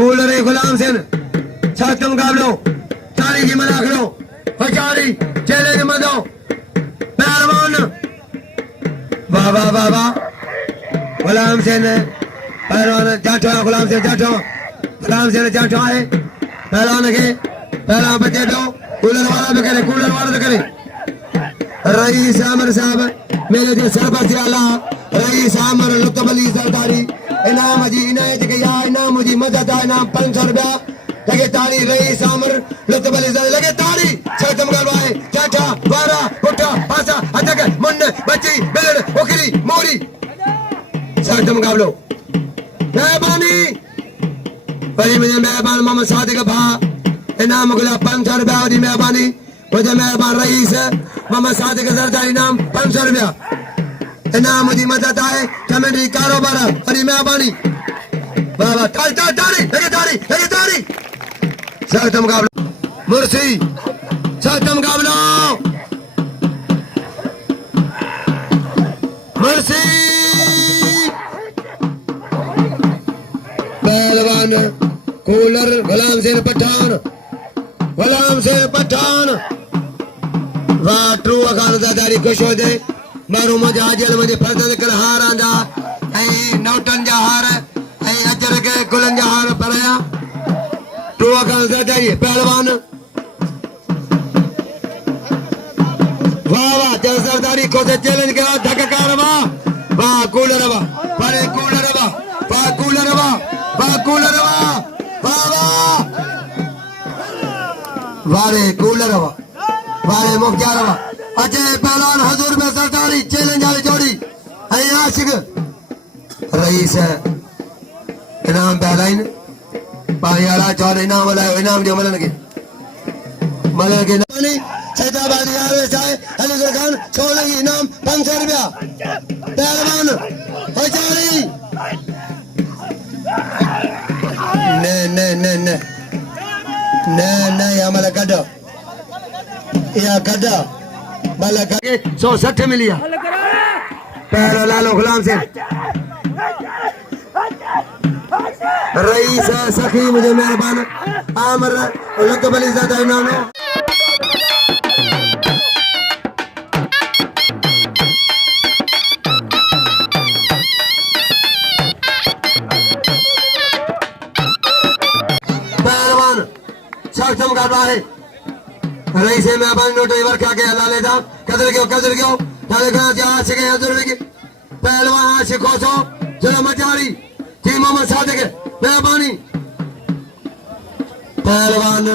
cooler गुलाम सिंह छात्र मुकाबलो तारी की मना करो हजारी चेले की मदो पहलवान वाह वाह वाह वाह गुलाम सिंह पहलवान जाटो गुलाम सिंह जाटो गुलाम सिंह जाटो है पहलवान के पहला बच्चे दो कूलर वाला भी करे रईस आमर साहब मेरे जो सरपंच आला रईस आमर लुत्फ अली सरदारी इनाम जी इनायत किया इनाम जी मदद इनाम 500 रुपया लगे ताली रईस आमर लुत्फ अली लगे ताली छतम गलवाए चाचा वारा पुट्टा पासा अटक मुंड बच्ची बिलड़ ओकरी मोरी छतम मुकाबलो मेहरबानी भाई मुझे मेहरबान मोहम्मद सादिक भा इनाम गुला 500 रुपया दी मेहरबानी मुझे मेहरबान रईस मोहम्मद सादिक सरदार इनाम 500 रुपया इनाम मुझे मदद आए कमेंट्री कारोबार हरी मेहरबानी बाबा तारी तारी तारी लगे तारी छठम मुकाबला मुर्सी छठम मुकाबला मुर्सी पहलवान कूलर गुलाम सिंह पठान वाह ट्रू अकाल दादारी खुश हो जाए मारू मजा जेल मुझे फर्जन कर हार आंदा ऐ नौटन जा हार ऐ अजर के गुलन जा हार पराया ट्रू अकाल दादारी पहलवान वाह वाह जल सरदारी को से चैलेंज करा धक्का वाह कूलर वाह वाह कूलर वाह वारे कूलर वारे मुख्तार अजय पहलवान हजूर में सरदारी चैलेंज वाली जोड़ी आशिक रईस है इनाम पहलाइन पानी वाला चौर इनाम वाला इनाम जो मलन के नानी सैदाबादी आवे चाहे अलीगढ़ खान छोड़ेगी इनाम 500 रुपया पहलवान हजारी ने हमारा कड़ा या कड़ा बाला के 160 मिलिया पहला लालो गुलाम से रईस सखी मुझे मेहरबान आमर लुत्फ अली ज़ादा इनाम छठम कर रहा है रईस में अपन नोट इवर क्या के हला लेता कदर क्यों ताले कहा जा आशिक है हजूर के पहलवान आशिक हो सो चलो मचारी जी मोहम्मद सादिक मेहरबानी पहलवान